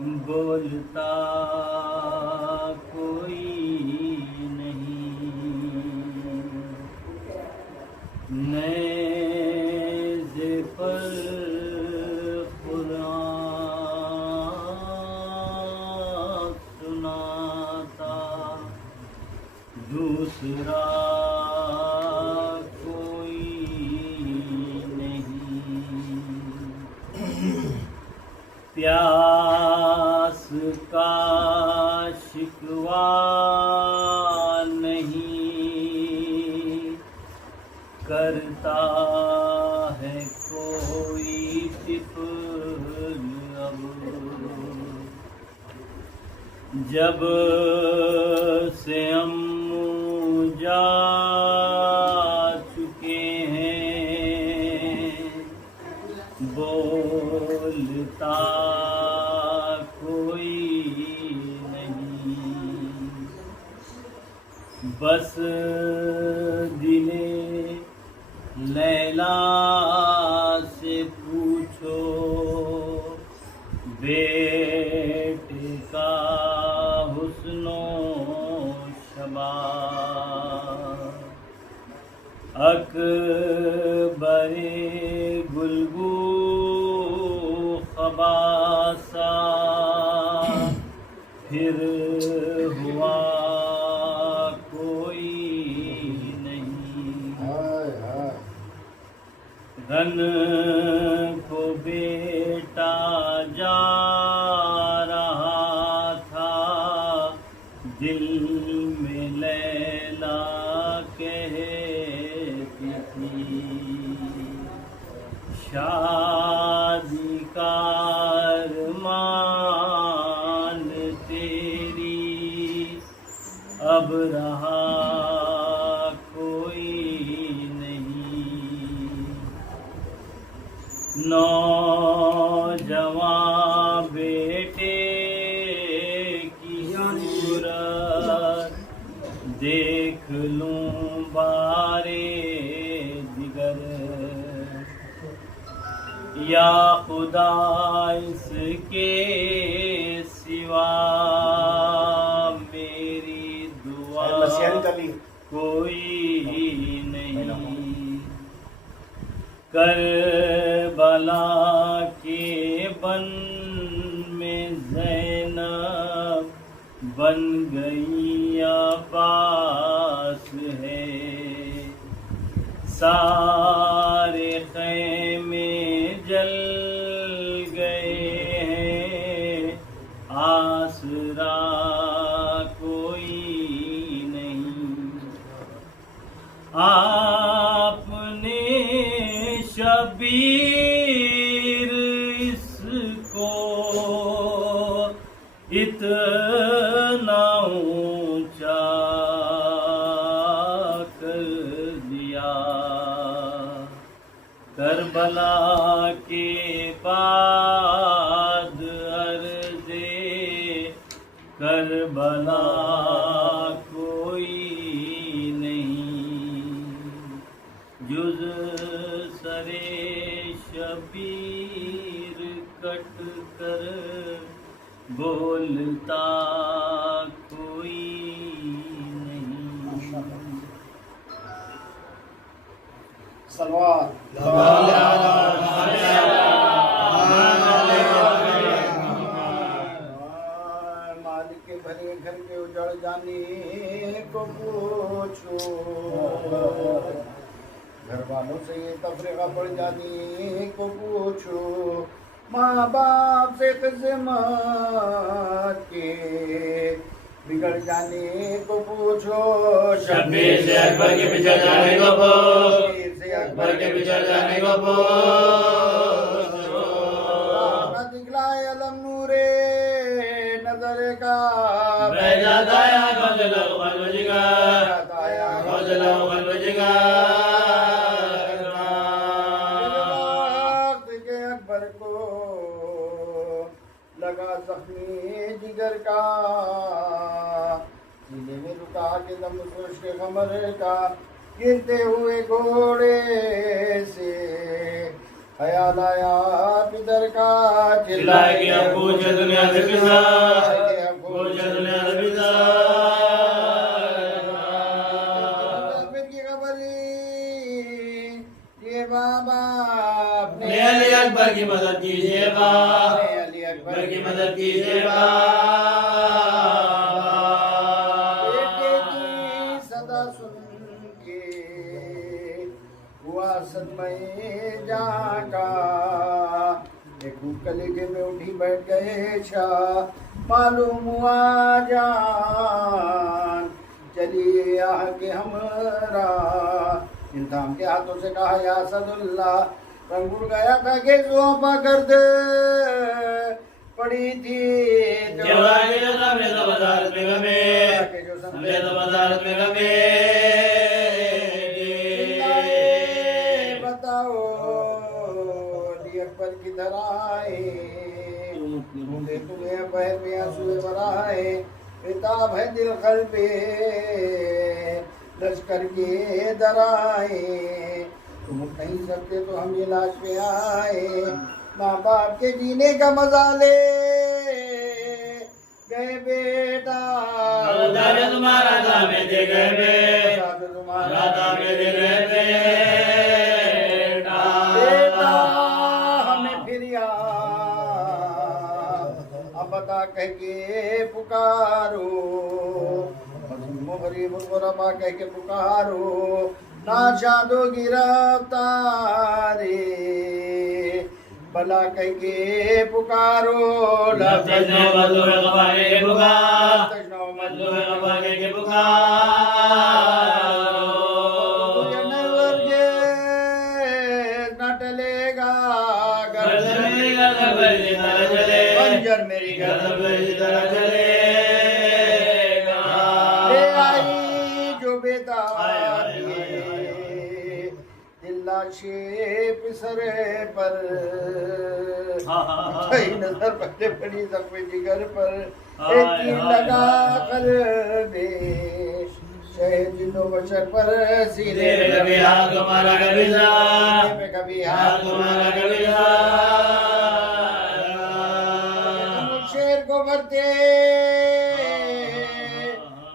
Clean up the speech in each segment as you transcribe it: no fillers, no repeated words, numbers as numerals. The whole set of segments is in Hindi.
बोलता कोई नहीं, नेज़े पर कुरान सुनाता दूसरा कोई नहीं। प्यास का शिकवा नहीं करता है कोई तिफल अब, जब से अम्मू जा चुके हैं, बोलता कोई नहीं। बस दिले लैला से पूछो, बेटे का हुस्नो शबाब, अकबरे गुलगू खबासा फिर हुआ कोई नहीं। रन को बेटा जा रहा था, दिल में लैला कहती थी, शादी का अरमान तेरी अब रहा कोई नहीं। नौजवान बेटे की सूरत देख लूं बारे दिगर, या खुदा इसके सिवा मेरी दुआ कोई नहीं। करबला के बन में ज़ैनब बन गई अब्बास है, सारे ख़ैमे जल गए हैं, आसरा कोई नहीं। आपने शबीर इसको इतना ऊंचा कर दिया, करबला के बाद अर्ज़े करबला कोई नहीं, जुज़ सरे शबीर कट कर बोलता कोई नहीं। सलवार मालिक के भरे घर के उजड़ जाने को पूछो, घर वालों से ये तफरीका पड़ जाने को पूछो, माँ बाप से क़िस्मत के बिगड़ जाने को पूछो, शब्बीर से अकबर के बिछड़ जाने को पूछो, अकबर के बिछड़ जाने को पूछो। न दिखलाए अलम नूरे नजर का बैजा दाया गौजला गलवजिगा, गौजला गलवजिगा। अकबर को लगा जख्मी जिगर का, सीने में रुका के दम सोच के कमर का, गिरते हुए घोड़े से ख्याल आया पितर का चिल्लाए कि अब पूछ दुनिया से पिता पूछ दुनिया से पिता फिर की खबरी ये बाबा अपने अली अकबर की मदद कीजिए बाबा अली अकबर अकबर की मदद कीजिए बाबा बेटे की सदा सुन के हुआ सदमय जागा एक कलेजे में उठी बैठ गए शाह मालूम हुआ जान चलिए आगे हमरा इंतहाम के हाथों से कहा या सदुल्ला रंग उड़ गया था कि जुआ गर्द पड़ी थी जो आगे जो सामने तो वजारत में गमे हमने तो वजारत में गमे बताओ अली अकबर किधर आए मुझे तुम्हें बहर में आंसू बराए बेताब है दिल कल्बे लश्कर के दराए तुम नहीं सकते तो हम ये लाश पे आए माँ बाप के जीने का मजा ले गए बेटा दादा तुम्हारा दामे दे गए बे तुम्हारा दामे दे गए बेटा बेटा हमें फिर याद अब बता कह के पुकारो गरीब गुरबा कह के पुकारो ना चांदो गिरफ्तारे भला कह के पुकारो तजनो मजलूम गवाने के पुकार तजनो मजलूम गवाने के न टलेगा गर्दन मेरी गर्दन पर इसी तरह चले बंजर मेरी गर्दन पर इसी तरह चले ले आई जो बेदार दिल्लाशे पिसरे पर नजर पड़े पड़ी जख्म जिगर पर एक तीर लगा कर दे शहद जिनो बशर पर सीने सीने पे कभी हाथ तुम्हारा कभी सीने पे कभी हाथ हाथ तुम्हारा कभी तुम शेर को भरते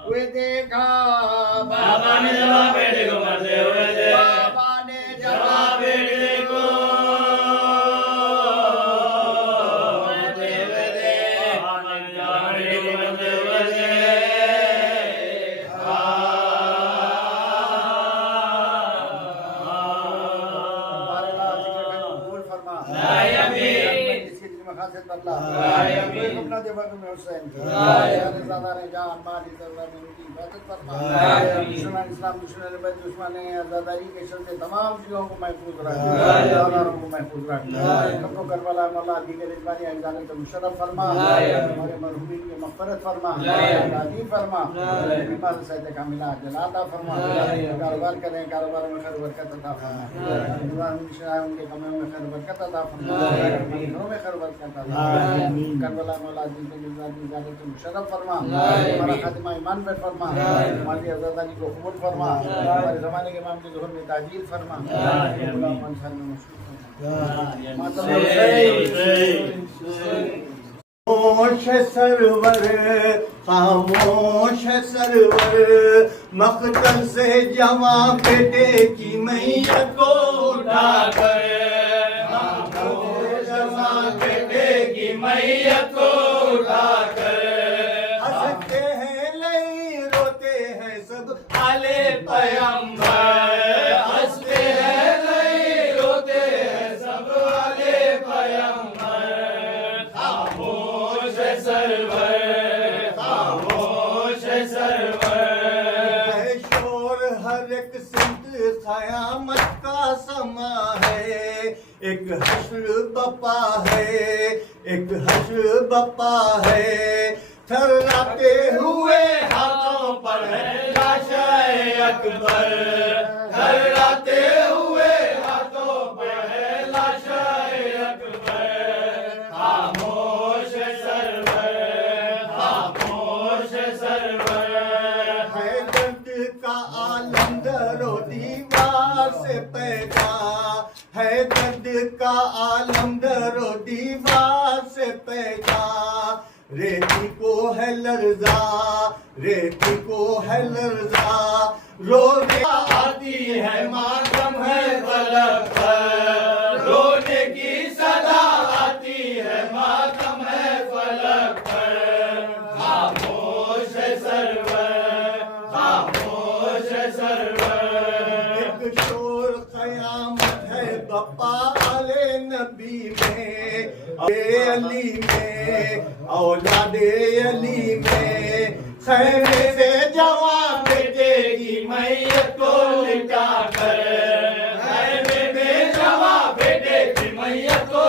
हुए देखा बाबा ने जवाब बेटे को मरते हुए दे बाबा ने जवाब जवाब बेटे को मरते हुए दे जवाब बेटे को मरते हुए दे अपना देवत में हुसैन ज़्यादा ने जान माली ज़्यादा ने उनकी इबादत फरमा दुश्मन इस्लाम दुश्मन बैत दुश्मन आज़ादारी के चलते तमाम चीज़ों को महफूज रख जानवरों को महफूज रख सबको करबला मौला दीगर इस्मानी अज़ालत को मुशर्रफ फरमा हमारे मरहूमीन की मग़फ़िरत फरमा राज़ी फरमा बीमार सहित कामिला जलाता फरमा कारोबार करें कारोबार में खैर बरकत अता फरमा उनके कमाई में खैर बरकत अता फरमा घरों में खैर बरकत अता करबला मौला इज़ालत मुशर्रफ फरमा हमारा खातिमा ईमान पर फरमा हमारी आज़ादी को कबूल फरमा हमारे ज़माने के इमाम के ज़ुहर में ताजील फरमा गुलाम मंसर में मशहूर खामोश सरवर खामोश सरवर मख्तल से जवां बेटे की मैया को उठाकर खामोश जवां बेटे की मैया को उठाकर हंसते हैं नहीं रोते हैं सब आले पैगंबर हंसते हैं नहीं रोते हैं सब आले पैगंबर खामोश सरवर खामोश सरवर है शोर हर एक सिमत क़यामत का समा है एक हश्र बपा है एक हश्र बपा है थर्राते हुए हाथों पर है लाश-ए अकबर थर्राते हुए हाथों पर है लाश-ए अकबर खामोश सरवर है दर्द का आलम दरो दीवार से पैदा है दर्द का माँ से पैदा, रेती को है लर्जा, रेती को है लर्जा, रोने आती है मातम है फलक पर, रोने की सदा आती है मातम है फलक पर। खामोश है सरवर, खामोश है सरवर। एक शोर कयामत है बप्पा आले नबी में, अली में, औलादे अली में, खैमे से जवान बेटेगी मैयत को लिटा कर, खैमे में जवा बेटे की मैयत को